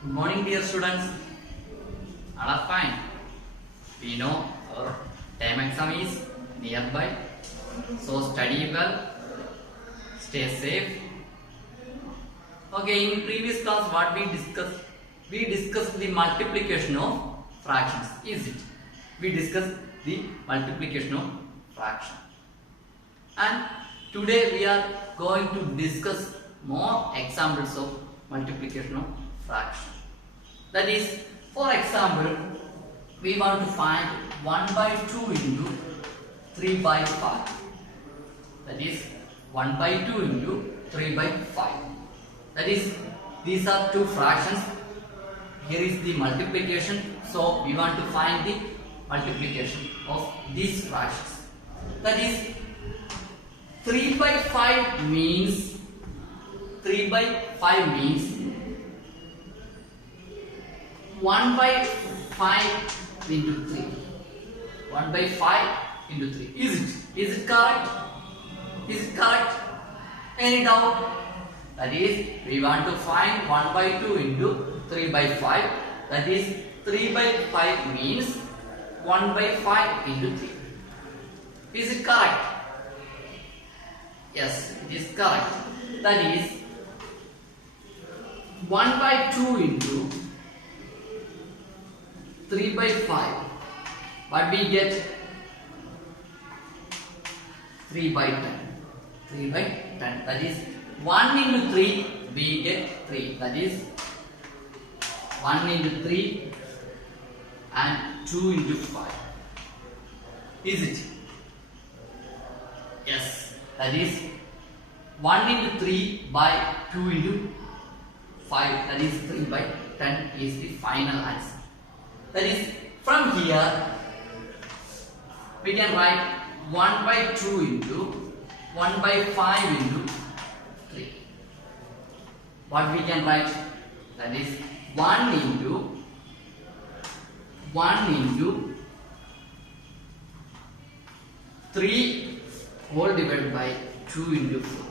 Good morning, dear students. All are fine. We know our time exam is nearby, so study well, stay safe. Okay, in previous class, what we discussed? We discussed the multiplication of fractions. Is it? We discussed the multiplication of fraction, and today we are going to discuss more examples of multiplication of fraction. That is, for example, we want to find 1 by 2 into 3 by 5. That is 1 by 2 into 3 by 5. That is, these are two fractions. Here is the multiplication. So we want to find the multiplication of these fractions. That is, 3 by 5 means 3 by 5 means 1 by 5 into 3. 1 by 5 into 3. Is it correct? Is it correct? Any doubt? That is, we want to find 1 by 2 into 3 by 5. That is, 3 by 5 means 1 by 5 into 3. Is it correct? Yes, it is correct. That is, 1 by 2 into 3 by 5. What we get? 3 by 10. 3 by 10. That is, 1 into 3 we get 3. That is 1 into 3 and 2 into 5. Is it? Yes. That is 1 into 3 by 2 into 5. That is 3 by 10 is the final answer. That is, from here we can write 1 by 2 into 1 by 5 into 3. What we can write? That is 1 into 3 whole divided by 2 into 4.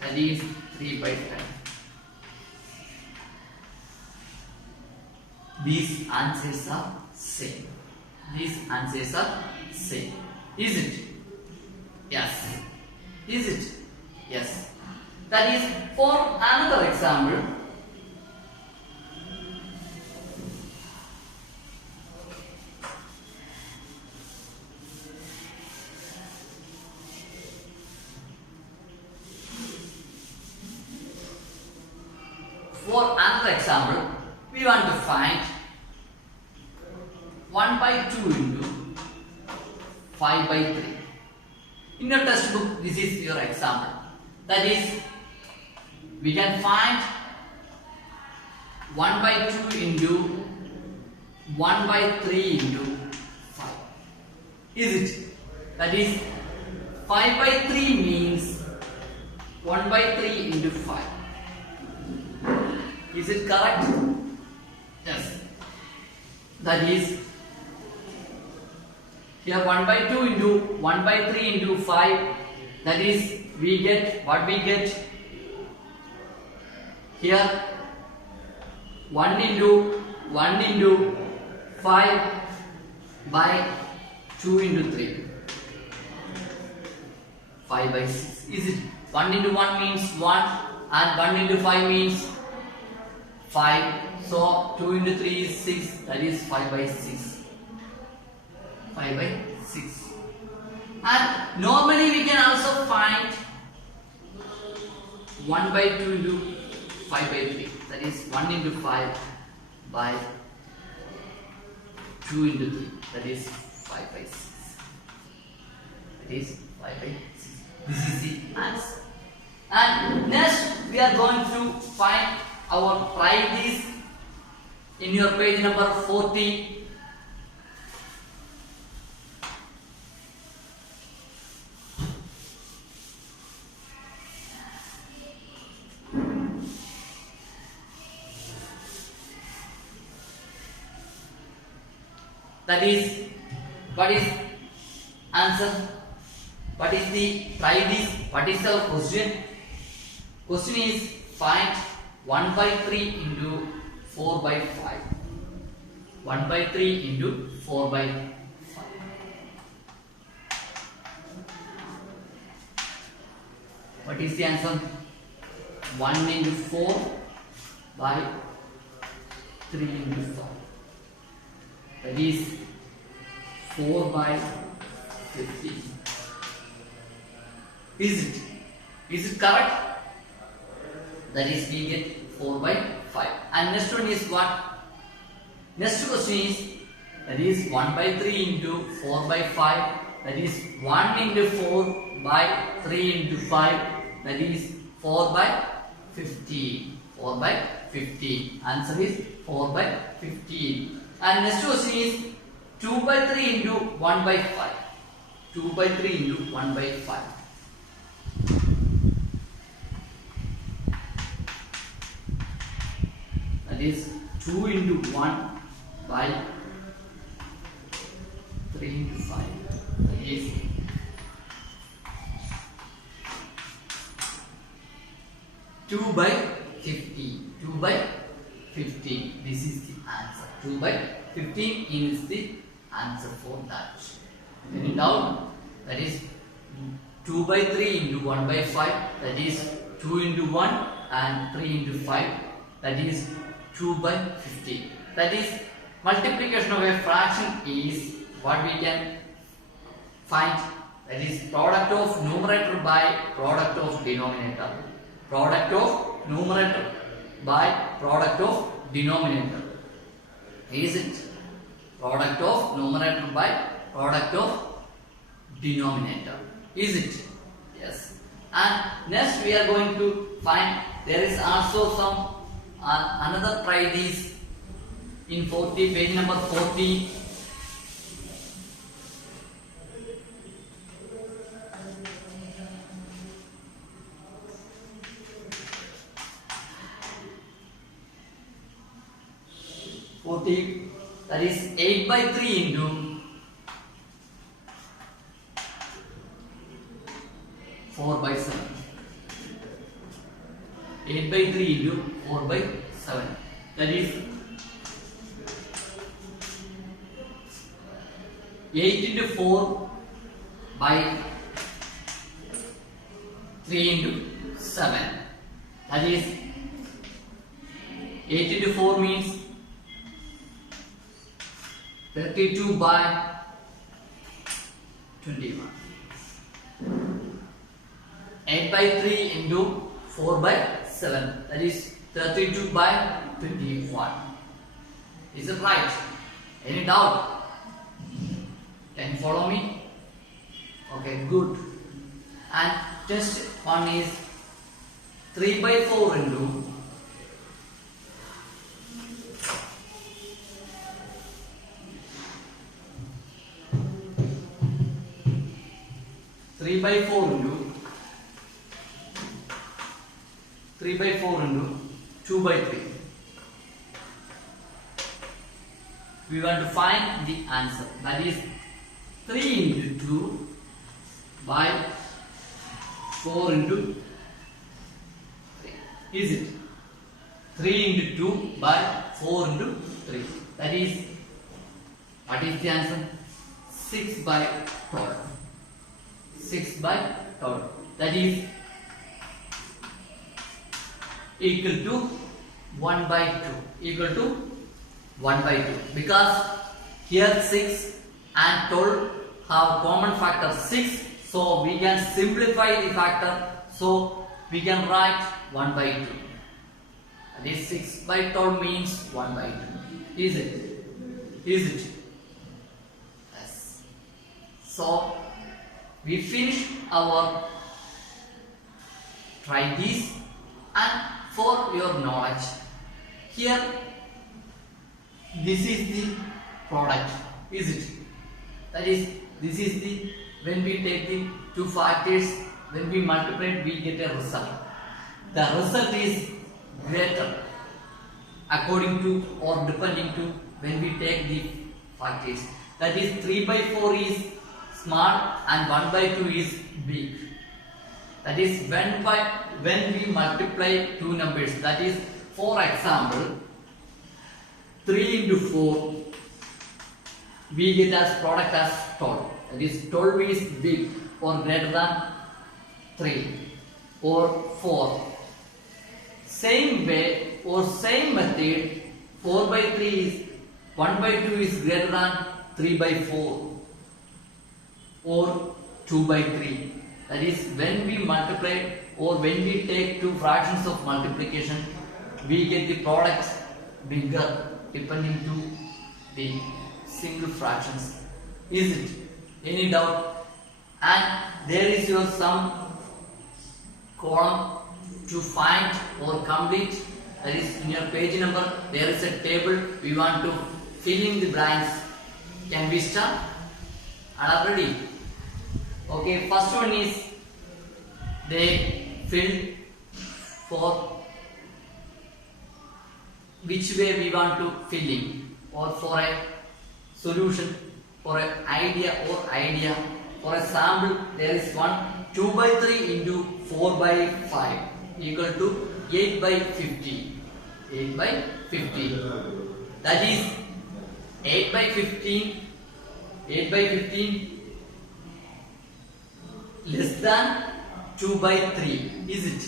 That is 3 by 10. These answers are same. These answers are same. Is it? Yes. Is it? Yes. That is, for another example, we want to find 1 by 2 into 5 by 3. In your textbook, this is your example. That is, we can find 1 by 2 into 1 by 3 into 5. Is it? That is, 5 by 3 means 1 by 3 into 5. Is it correct? Yes. That is, here 1 by 2 into 1 by 3 into 5. That is, we get what we get here, 1 into 5 by 2 into 3. 5 by 6. Is it? 1 into 1 means 1 and 1 into 5 means 5. So 2 into 3 is 6. That is 5 by 6. 5 by 6. And normally we can also find 1 by 2 into 5 by 3. That is 1 into 5 by 2 into 3. That is 5 by 6. That is 5 by 6. This is the answer. And next we are going to find our try this in your page number 40. That is, what is answer? What is the try this? What is the question? Question is find 1 by 3 into 4 by 5. 1 by 3 into 4 by 5. What is the answer? 1 into 4 by 3 into 4. That is 4 by 15. Is it correct? That is, we get 4 by 5. And next one is what? Next question is, that is 1 by 3 into 4 by 5. That is 1 into 4 by 3 into 5. That is 4 by 15. 4 by 15. Answer is 4 by 15. And next question is 2 by 3 into 1 by 5. 2 by 3 into 1 by 5. That is 2 into 1 by 3 into 5. That is 2 by 15. 2 by 15. This is the answer. 2 by 15 is the answer for that. Any doubt? That is 2 by 3 into 1 by 5. That is 2 into 1 and 3 into 5. That is 2 by 15. That is, multiplication of a fraction is what we can find. That is product of numerator by product of denominator. Product of numerator by product of denominator. Is it? Product of numerator by product of denominator. Is it? Yes. And next we are going to find, there is also some another try this in 40, page number 40. That is 8 by 3 into 4 by 7. 8 by 3 into 4 by 7. That is 8 into 4 by 3 into 7. That is 8 into 4 means 32 by 21. 8 by 3 into 4 by 7. That is 32 by 21. Is it right? Any doubt? Can you follow me? Okay, good. And just one is 3 by 4 into 3 by 4 into 3 by 4 into 2 by 3. We want to find the answer. That is 3 into 2 by 4 into 3. Is it? 3 into 2 by 4 into 3. That is, what is the answer? 6 by 12. 6 by 12. That is equal to 1 by 2. Equal to 1 by 2. Because here 6 and 12 have common factor 6. So we can simplify the factor. So we can write 1 by 2. That is 6 by 12 means 1 by 2. Is it? Is it? Yes. So we finish our try this, and for your knowledge, here this is the product. Is it? That is, this is the, when we take the two factors, when we multiply, we get a result. The result is greater according to or depending to when we take the factors. That is 3 by 4 is small and 1 by 2 is big. That is when we multiply two numbers. That is, for example, 3 into 4, we get as product as 12. That is 12 is big or greater than 3 or 4. Same way or same method, 4 by 3 is 1 by 2 is greater than 3 by 4 or 2 by 3. That is when we multiply or when we take two fractions of multiplication, we get the product bigger depending to the single fractions. Is it? Any doubt? And there is your sum column to find or complete. That is in your page number. There is a table. We want to fill in the blanks. Can we start? Are you ready? Okay. First one is they filled for which way we want to fill in, or for a solution, for an idea for a sample. There is one 2 by 3 into 4 by 5 equal to 8 by 15. 8 by 15. That is 8 by 15. 8 by 15 less than 2 by 3. Is it?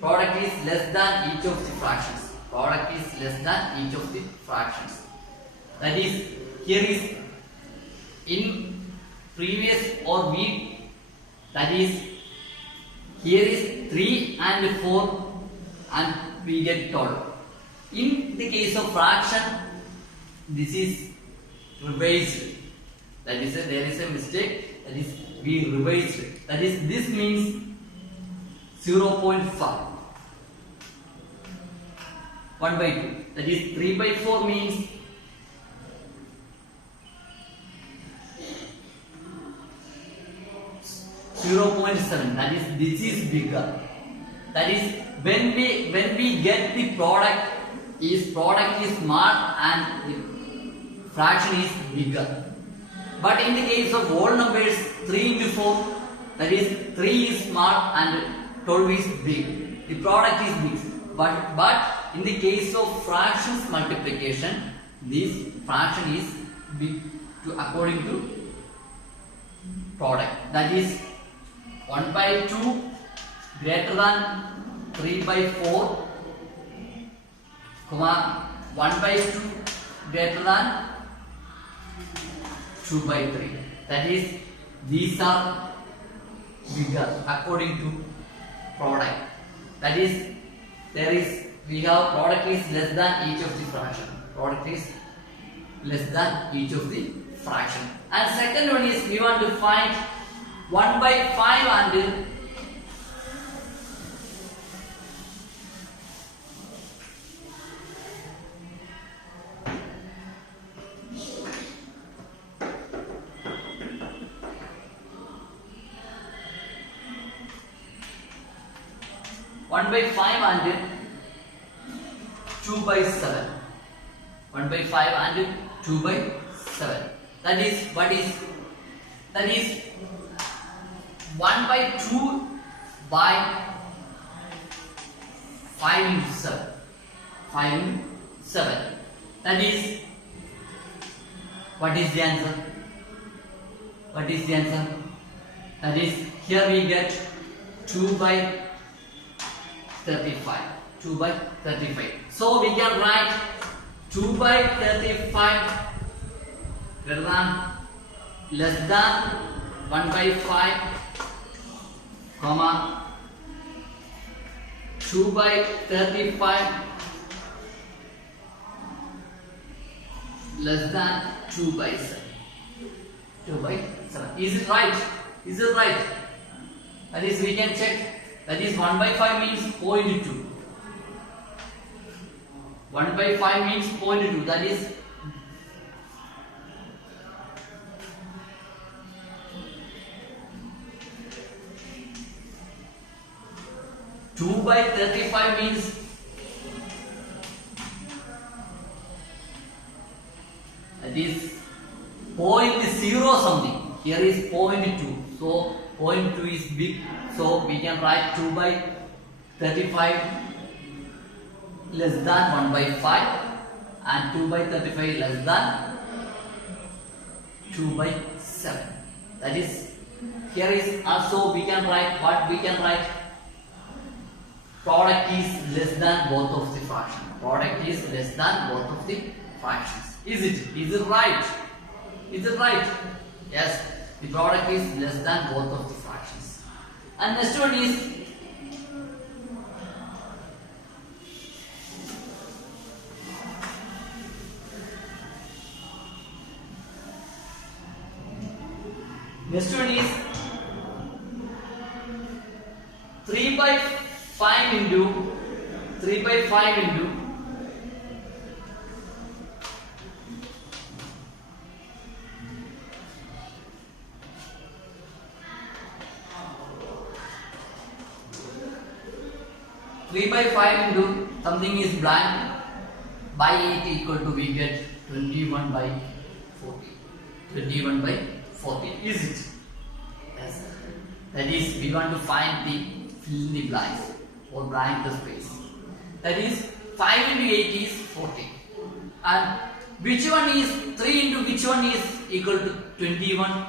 Product is less than each of the fractions. Product is less than each of the fractions. That is, here is in previous or we, that is, here is 3 and 4 and we get 12. In the case of fraction, this is reversed. That is, there is a mistake. That is, we reversed. That is, this means 0.5. 1 by 2. That is 3 by 4 means 0.7. That is, this is bigger. That is, when we get the product is small and the fraction is bigger. But in the case of whole numbers, 3 into 4, that is 3 is small and 12 is big. The product is big. But in the case of fractions multiplication, this fraction is big according to product. That is 1 by 2 greater than 3 by 4, 1 by 2 greater than 2 by 3. That is, these are bigger according to product. That is, we have product is less than each of the fraction. Product is less than each of the fraction. And second one is we want to find 1 by 5 and 1 by 5 and 2 by 7. 1 by 5 and 2 by 7. That is, what is? That is 1 by 2 by 5 into 7. 5 into 7. That is, what is the answer? What is the answer? That is, here we get 2 by 35. 2 by 35. So we can write 2 by 35 greater than less than 1 by 5 comma 2 by 35 less than 2 by 7. 2 by 7. Is it right? Is it right? That is, we can check. That is 1 by 5 means 0.2. 1 by 5 means 0.2. That is 2 by 35 means that is 0.0 something. Here is 0.2. So 0.2 is big. So we can write 2 by 35 less than 1 by 5. and 2 by 35 less than 2 by 7. That is, here is also we can write what we can write. Product is less than both of the fractions. Product is less than both of the fractions. Is it? Is it right? Is it right? Yes. The product is less than both of the fractions. And next one is next one is 3 by 5 into 3 by 5 into 3 by 5 into something is blank by 8 equal to we get 21 by 40. 21 by 40. Is it? Yes. That is, we want to find the fill in the blanks or blank the space. That is 5 into 8 is 40. And which one is 3 into which one is equal to 21?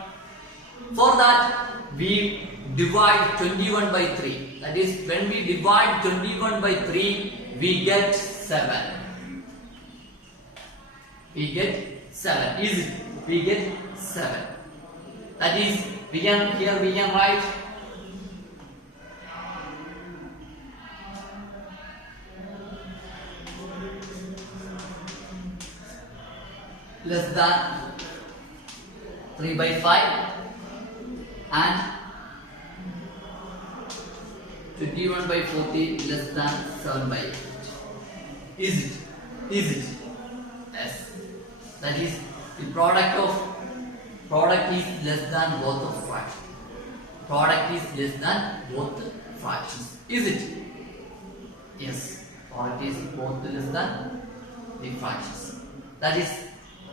For that we divide 21 by 3. That is, when we divide 21 by 3 we get 7. We get 7. Is it? We get 7. That is, we can write less than 3 by 5 and 21 by 40 less than 7 by 8. Is it? Is it? Yes. That is, the product is less than both of fractions. Product is less than both fractions. Is it? Yes. Product is both less than the fractions. That is,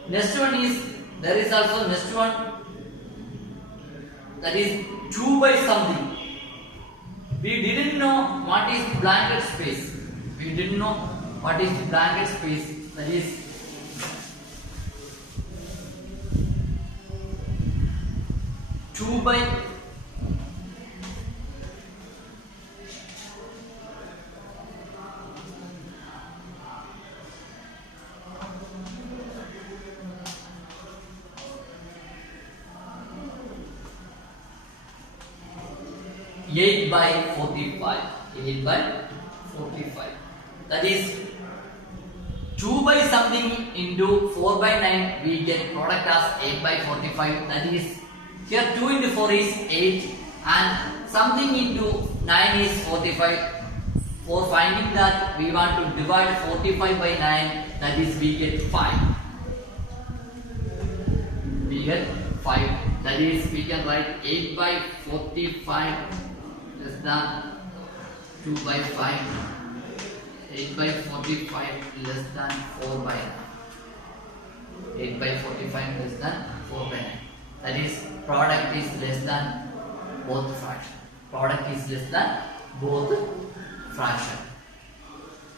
next one is, there is also next one, that is 2 by something. We didn't know what is the blanket space. We didn't know what is the blanket space. That is 2 by 8 by 45. 8 by 45. That is 2 by something into 4 by 9. We get product as 8 by 45. That is, here 2 into 4 is 8 and something into 9 is 45. For finding that, we want to divide 45 by 9. That is, we get 5. We get 5. That is, we can write 8 by 45 less than 2 by 5. 8 by 45 less than 4 by 9. 8 by 45 less than 4 by 9. That is, product is less than both fractions. Product is less than both fractions.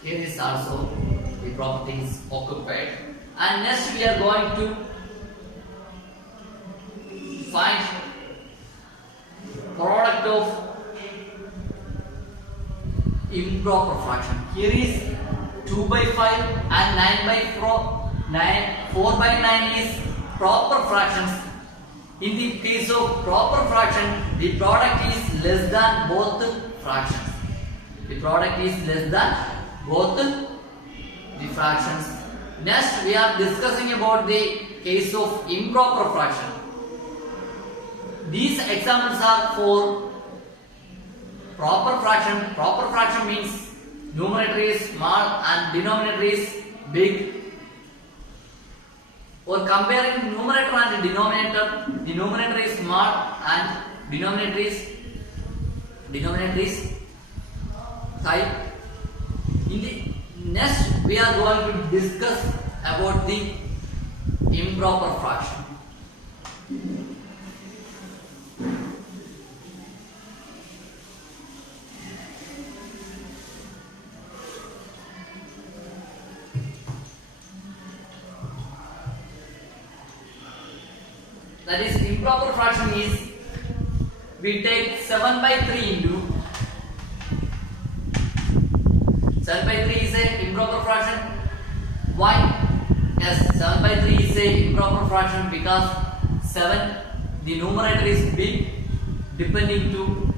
Here is also the properties occupied. And next we are going to find product of improper fraction. Here is 2 by 5 and 9 by 4 by 9 is proper fractions. In the case of proper fraction, the product is less than both fractions. The product is less than both the fractions. Next, we are discussing about the case of improper fraction. These examples are for proper fraction. Proper fraction means numerator is small and denominator is big. Or comparing numerator and denominator, the numerator is small and denominator is high. In the next, we are going to discuss about the improper fraction. That is improper fraction is we take 7 by 3 into 7 by 3 is a improper fraction. Why? Yes, 7 by 3 is a improper fraction because 7 the numerator is big depending to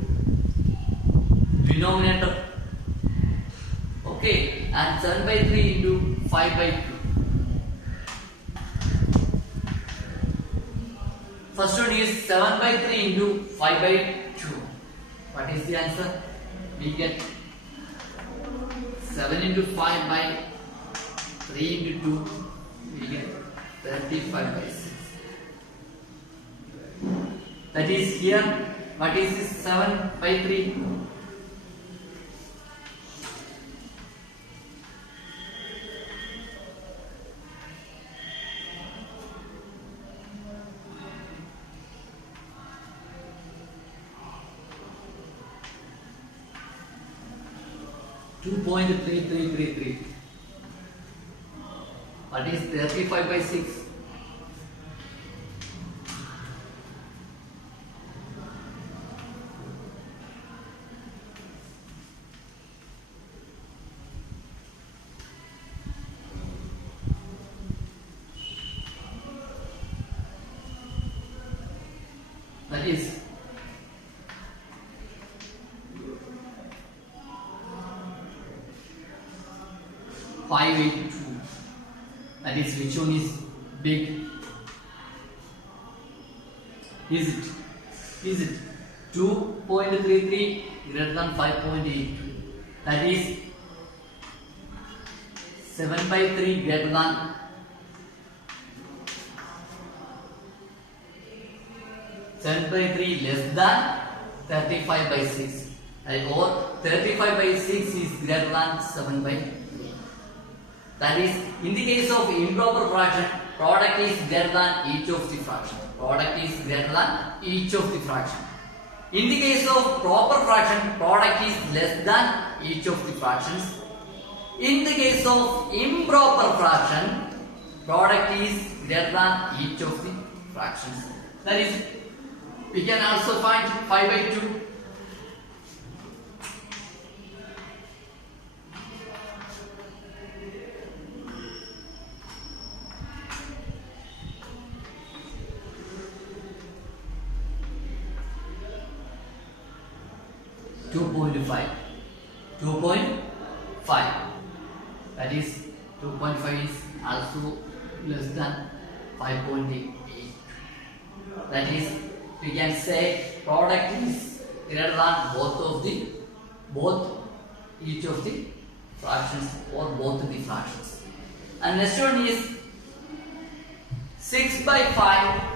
denominator. Okay, and 7 by 3 into 5 by 2. First one is 7 by 3 into 5 by 2. What is the answer? We get 7 into 5 by 3 into 2. We get 35 by 6. That is here. What is this 7 by 3? .3333. What is 35 by 6? That is 582. That is which one is big? Is it? Is it 2.33 greater than 5.82? That is 7 by 3 greater than 7 by 3 less than 35 by 6. Or 35 by 6 is greater than 7 by 3. That is, in the case of improper fraction, product is greater than each of the fraction. Product is greater than each of the fraction. In the case of proper fraction, product is less than each of the fractions. In the case of improper fraction, product is greater than each of the fractions. That is, we can also find 5 by 2. .5. 2.5. That is 2.5 is also less than 5.8. That is, we can say product is greater than each of the fractions or both the fractions. And next one is 6 by 5.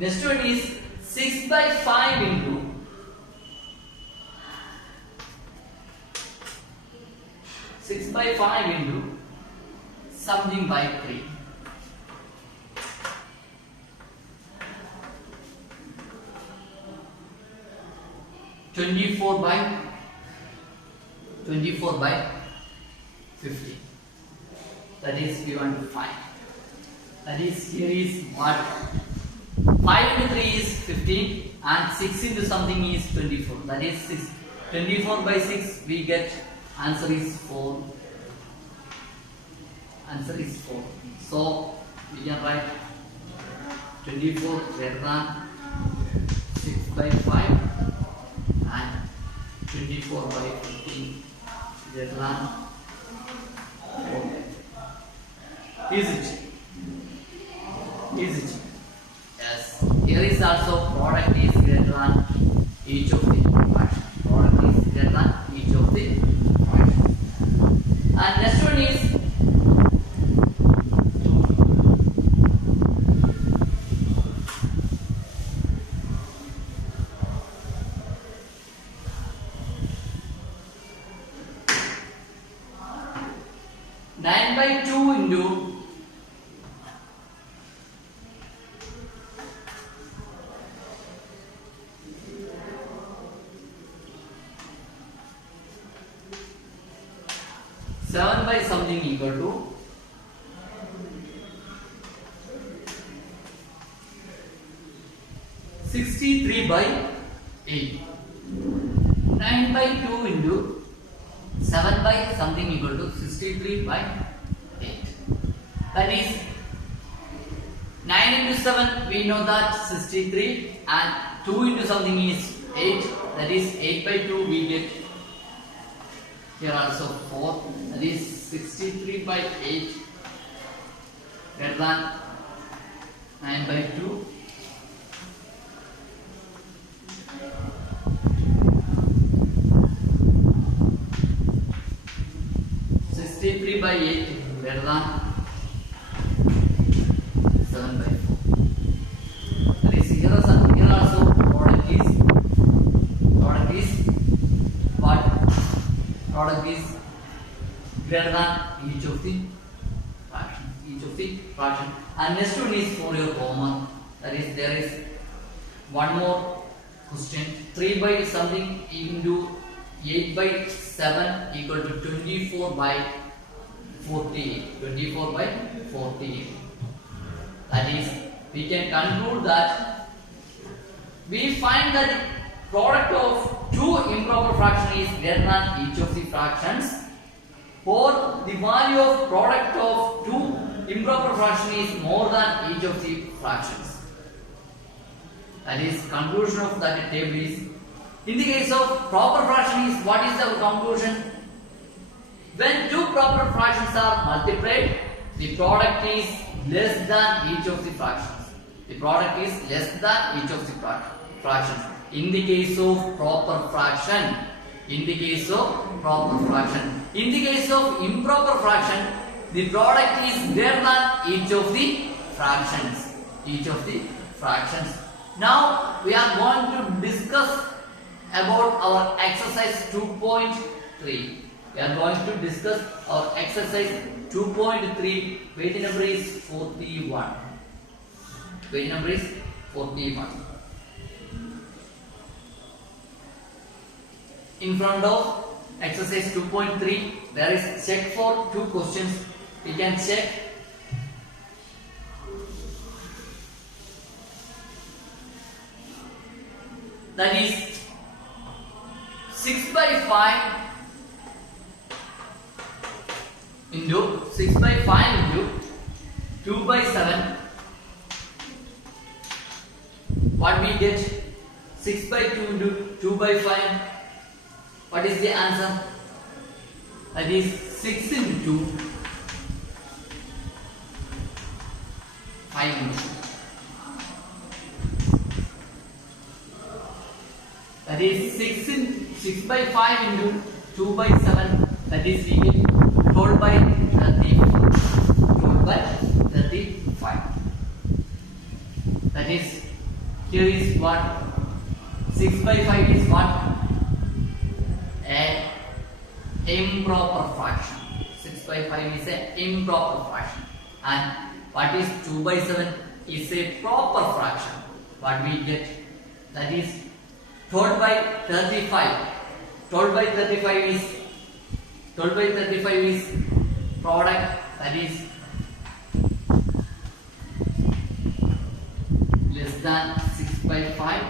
Next one is 6 by 5 into 6 by 5 into something by 3. Twenty-four by 50. That is we want to find. That is, here is what 5 into 3 is 15 and 6 into something is 24. That is 6. 24 by 6 we get answer is 4. Answer is 4. So we can write 24 greater than 6 by 5 and 24 by 15 greater than 4. Is it? Is it? Yes. Here is also product is greater than each of the fractions. Product is greater than each of the fractions. And next one is 9 by 2 into 7 by something equal to 63 by 8. 9 by 2 into 7 by something equal to 63 by 8. That is 9 into 7, we know that 63, and 2 into something is 8, that is 8 by 2 we get here also 4, that is 63 by 8 greater than 9 by 2. By 8 greater than 7 by 4. That is here also product is what? Product is greater than each of the fraction. And next one is for your common. That is, there is one more question. 3 by something into 8 by 7 equal to 24 by 48. 24 by 48. That is, we can conclude that we find that product of two improper fractions is greater than each of the fractions, or the value of product of two improper fractions is more than each of the fractions. That is, conclusion of that table is, in the case of proper fraction is, what is the conclusion? When two proper fractions are multiplied, the product is less than each of the fractions. The product is less than each of the fractions. In the case of proper fraction, in the case of improper fraction, the product is greater than each of the fractions. Now we are going to discuss about our exercise 2.3. We are going to discuss our exercise 2.3. Page number is 41. Page number is 41. In front of exercise 2.3, there is check for two questions. We can check. That is 6 by 5 into 6 by 5 into 2 by 7. What we get? 6 by 2 into 2 by 5. What is the answer? That is 6 into 5 into 2. That is 6 by 5 into 2 by 7. That is we get 12 by 35. That is, here is what? 6 by 5 is what? An improper fraction. 6 by 5 is an improper fraction. And what is 2 by 7 is a proper fraction. What we get? That is 12 by 35. 12 by 35 is product, that is less than 6 by 5.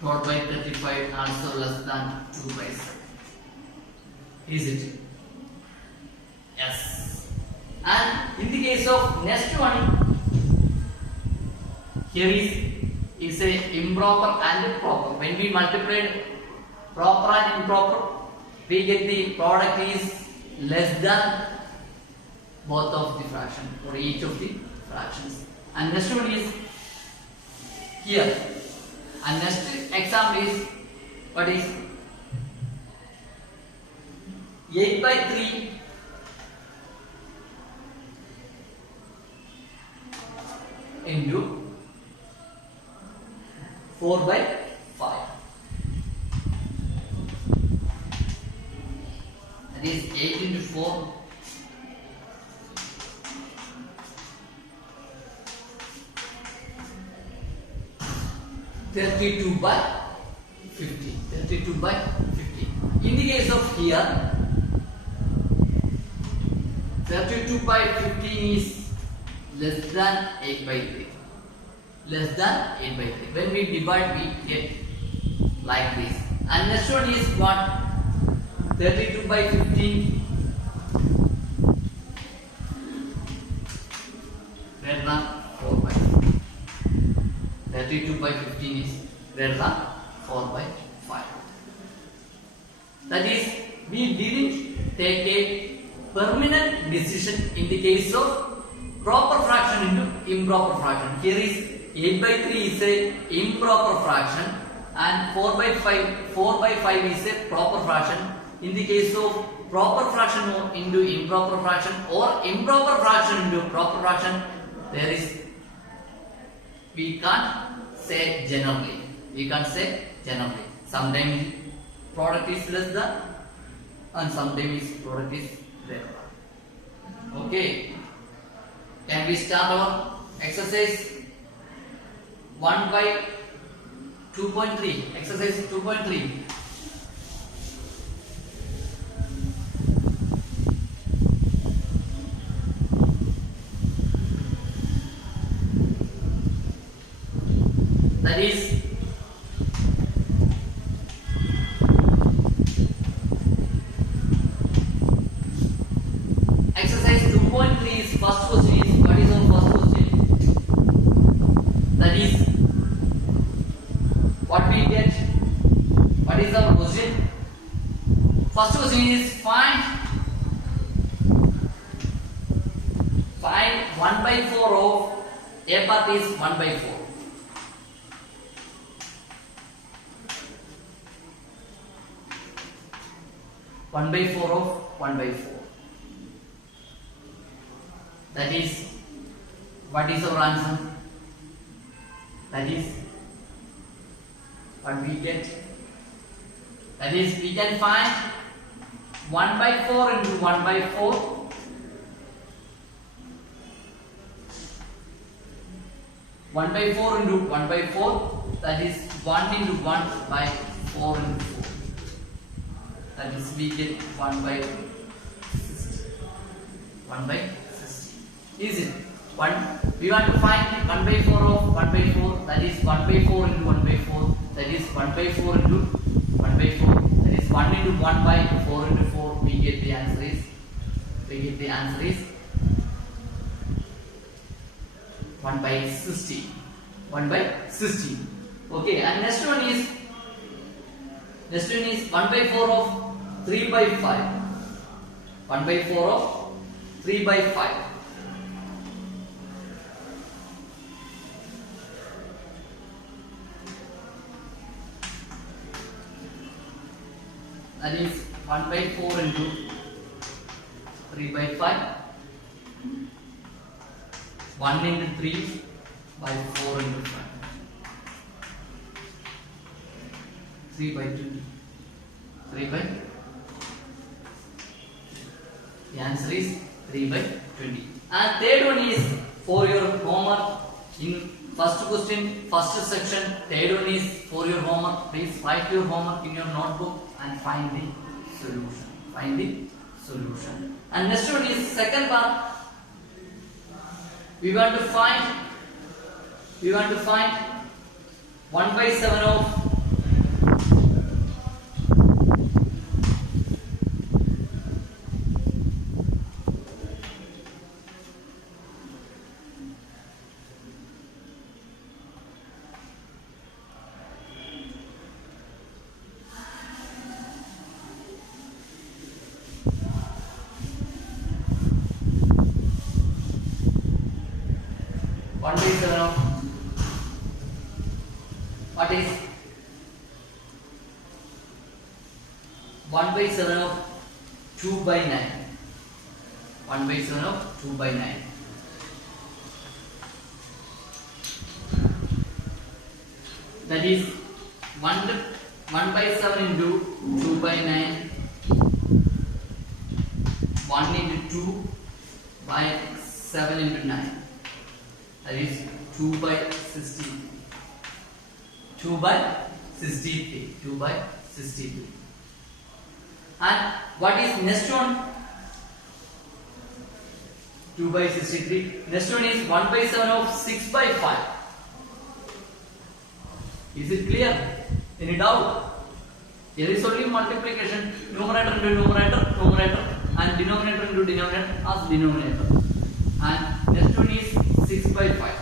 12 by 35 also less than 2 by 7. Is it? Yes. And in the case of next one, here is a improper and proper. When we multiplied proper and improper, we get the product is less than both of the fraction or each of the fractions. And next one is here. And next example is, what is 8 by 3 into 4 by 5. That is 8 into 4. (32 by 50). 32 by 50. In the case of here, 32 by 15 is less than 8 by 3. Less than 8 by 3. When we divide, we get like this. And next one is what? 32 by 15 greater than 4 by 5. 32 by 15 is greater than 4 by 5. That is, we didn't take a permanent decision in the case of proper fraction into improper fraction. Here is 8 by 3 is a improper fraction and 4 by 5 is a proper fraction. In the case of proper fraction into improper fraction or improper fraction into proper fraction, there is, we can't say generally. We can't say generally. Sometimes product is less than and sometimes product is greater. Okay. Can we start our exercise 1 by 2.3? Exercise 2.3. That is exercise 2.3 is first question is what is our first question? That is what we get. What is our question? First question is find 1 by 4 of a part is 1 by 4. One by 4 of 1 by 4. That is, what is our answer? That is what we get. That is, we can find 1 by 4 into 1 by 4. 1 by 4 into 1 by 4. That is 1 into 1 by 4 into 4. That is, we get 1 by 60. 1 by 60. Is it? We want to find 1 by 4 of 1 by 4. That is 1 by 4 into 1 by 4. That is 1 by 4 into 1 by 4. That is 1 into 1 by 4 into 4. We get the answer is 1 by 60. 1 by 60. Okay, and next one is 1 by 4 of 3 by 5. 1 by 4 of 3 by 5. That is 1 by 4 into 3 by 5. 1 into 3 by 4 into 5. 3 by 2. 3 by. The answer is 3 by 20. And third one is for your homework. In first question, first section, third one is for your homework. Please write your homework in your notebook and find the solution. Find the solution. And next one is second part. We want to find 1 by 7 of 1 by 7 of what is 1 by 7 of 2 by 9. 1 by 7 of 2 by 9. That is 1 by 7 into 2 by 9. 1 into 2 by 7 into 9. That is 2 by 60. 2 by 63. 2 by 63. And what is next one? 2 by 63. Next one is 1 by 7 of 6 by 5. Is it clear? Any doubt? Here is only multiplication. Numerator into numerator, numerator, and denominator into denominator as denominator. And next one is 6 by 5.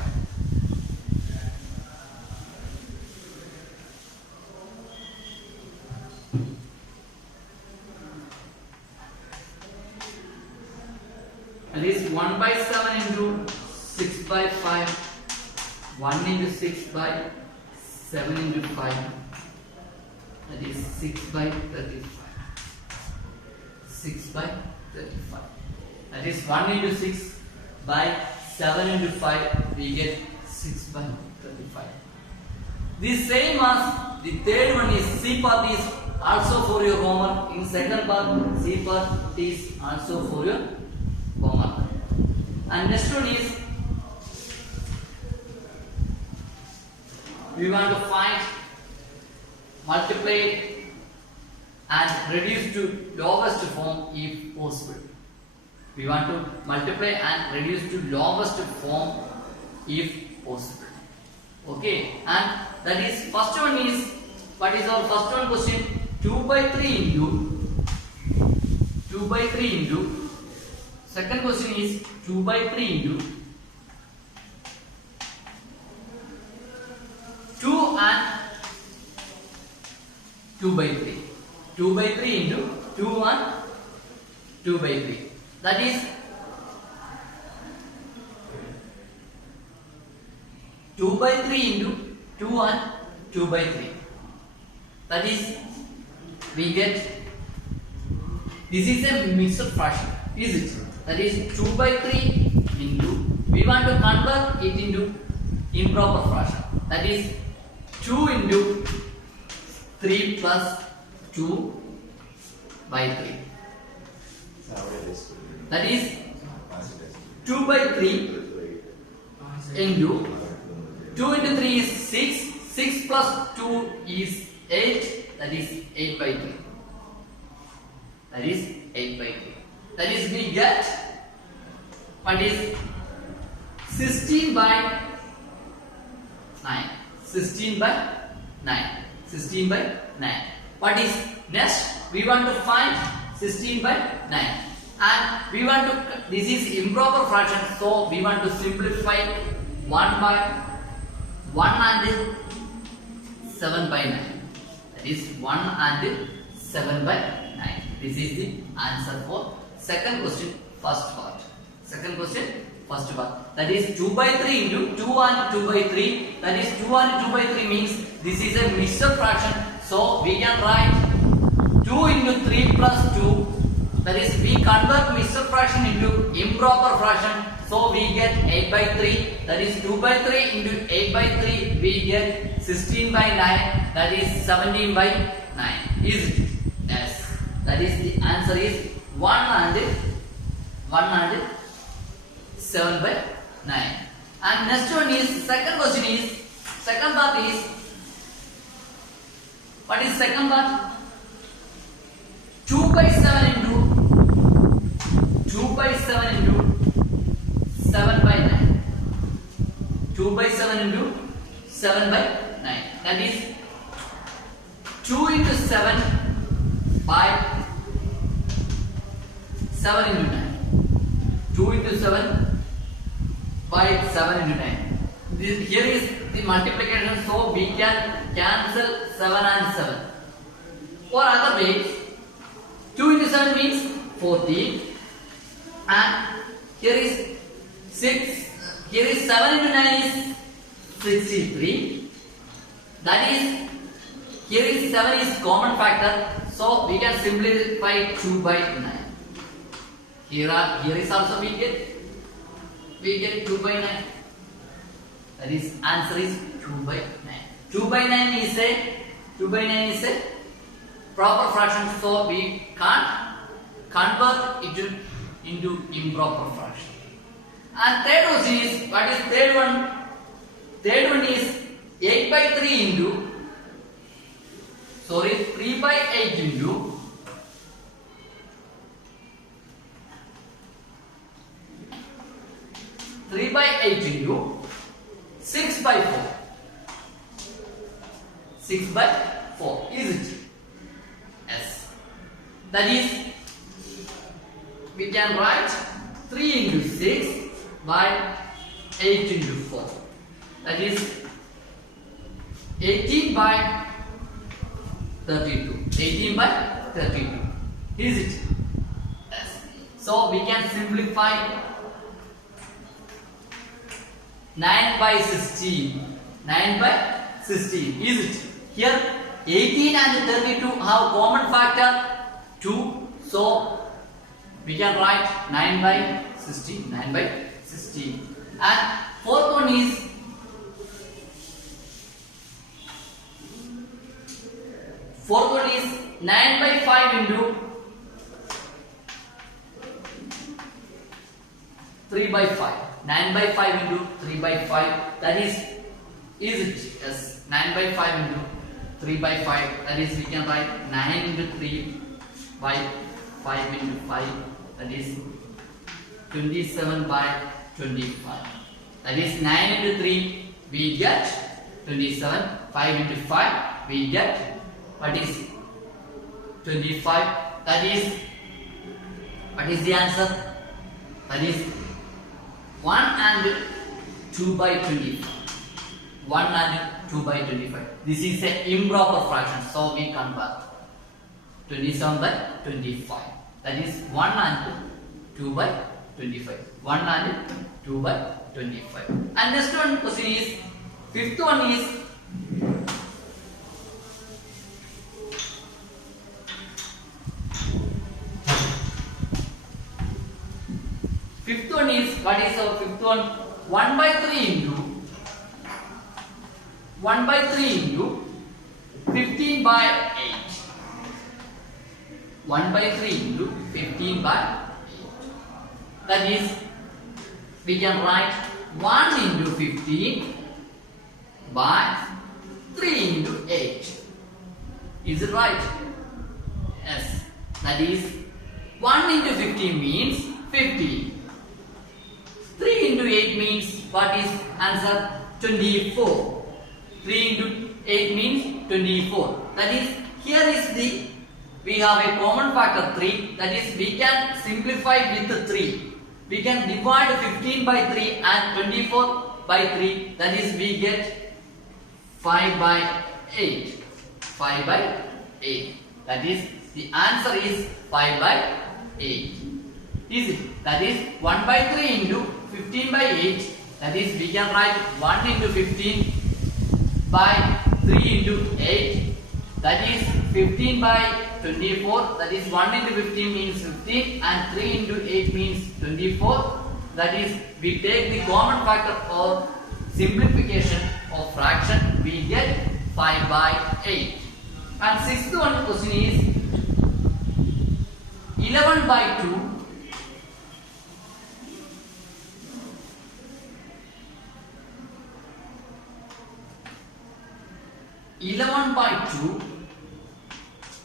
That is 1 by 7 into 6 by 5. 1 into 6 by 7 into 5. That is 6 by 35. 6 by 35. That is 1 into 6 by 7 into 5. We get 6 by 35. The same as the third one is C part is also for your homework. In second part, C part is also for your homework. And next one is we want to find, multiply and reduce to lowest form if possible. We want to multiply and reduce to lowest form if possible. Okay, and that is first one is, what is our first one question? 2 by 3 into 2 by 3 into, second question is 2 by 3 into 2 and 2 by 3. 2 by 3 into 2 and 2 by 3. That is 2 by 3 into 2 and 2 by 3. That is, we get, this is a mixed fraction, is it? That is 2 by 3 into, we want to convert it into improper fraction. That is 2 into 3 plus 2 by 3. That is 2 by 3 into 2 into 3 is 6. 6 plus 2 is 8. That is 8 by 3. That is 8 by 3. That is, we get what is 16 by 9. 16 by 9. 16 by 9. What is next? We want to find 16 by 9. And we want to, this is improper fraction, so we want to simplify 1 by 1 and 7 by 9. That is 1 and 7 by 9. This is the answer for second question, first part. Second question, first part. That is 2 by 3 into 2 and 2 by 3. That is 2 and 2 by 3 means this is a mixed fraction. So we can write 2 into 3 plus 2. That is, we convert mixed fraction into improper fraction. So we get 8 by 3. That is 2 by 3 into 8 by 3. We get 16 by 9. That is 17 by 9. Is it? Yes. That is, the answer is 1 and 7 by 9. And next one is, second question is, second part is, what is second part? 2 by 7 into 2 by 7 into 7 by 9. 2 by 7 into 7 by 9. That is 2 into 7 by 7 into 9. 2 into 7 by 7 into 9. Here is the multiplication, so we can cancel 7 and 7. Or other way, 2 into 7 means 14. And here is 6. Here is 7 into 9 is 63. That is, here is 7 is common factor, so we can simplify 2 by 9. Here is also we get 2 by 9. That is, answer is 2 by 9. 2 by 9 is a proper fraction, so we can't convert it to into improper fraction. And third question is, what is third one? Third one is 8 by 3 into 3 by 8 into 3 by 8 into 6 by 4. 6 by 4. Is it? Yes. That is, we can write 3 into 6 by 8 into 4. That is 18 by 32. 18 by 32. Is it? Yes. So we can simplify 9 by 16. 9 by 16. Is it? Here 18 and 32 have common factor 2. So we can write 9 by 16. 9 by 16. And fourth one is 9 by 5 into 3 by 5. 9 by 5 into 3 by 5. That is it? Yes. 9 by 5 into 3 by 5. That is, we can write 9 into 3 by 5 into 5. That is 27 by 25. That is 9 into 3 we get 27. 5 into 5 we get, what is 25? That is, what is the answer? That is 1 and 2 by 25. 1 and 2 by 25. This is an improper fraction, so we convert 27 by 25. That is 1 and 2 by 25. 1 and 2 by 25. And next one question is, fifth one is what is our fifth one? 1 by 3 into 15 by 8. 1 by 3 into 15 by 8. That is, we can write 1 into 15 by 3 into 8. Is it right? Yes. That is, 1 into 15 means 50. 3 into 8 means, what is answer? 24. 3 into 8 means 24. That is, here is we have a common factor 3. That is, we can simplify with 3. We can divide 15 by 3 and 24 by 3. That is, we get 5 by 8. 5 by 8. That is, the answer is 5 by 8. Is it? That is 1 by 3 into 15 by 8. That is, we can write 1 into 15 by 3 into 8. That is 15 by 24. That is 1 into 15 means 15 and 3 into 8 means 24. That is, we take the common factor or simplification of fraction. We get 5 by 8. And sixth one question is 11 by 2. 11 by 2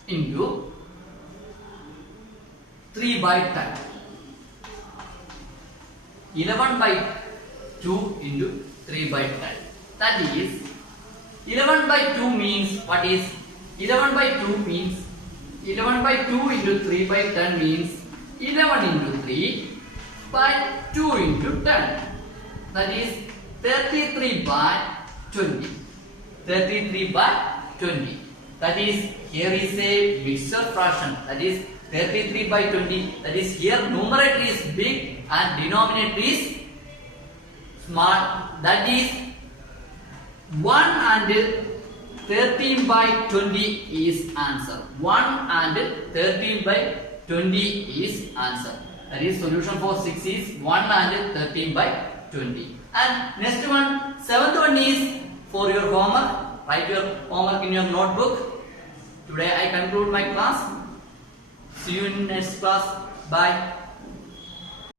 into 3 by 10. 11 by 2 into 3 by 10. That is, 11 by 2 means, what is 11 by 2 means 11 by 2 into 3 by 10 means 11 into 3 by 2 into 10. That is 33 by 20. 33 by 20. That is, here is a mixture fraction. That is 33 by 20. That is, here numerator is big and denominator is small. That is 1 and 13 by 20 is answer. 1 and 13 by 20 is answer. That is, solution for 6 is 1 and 13 by 20. And next one, seventh one is for your homework. Write your homework in your notebook. Today I conclude my class. See you in next class. Bye.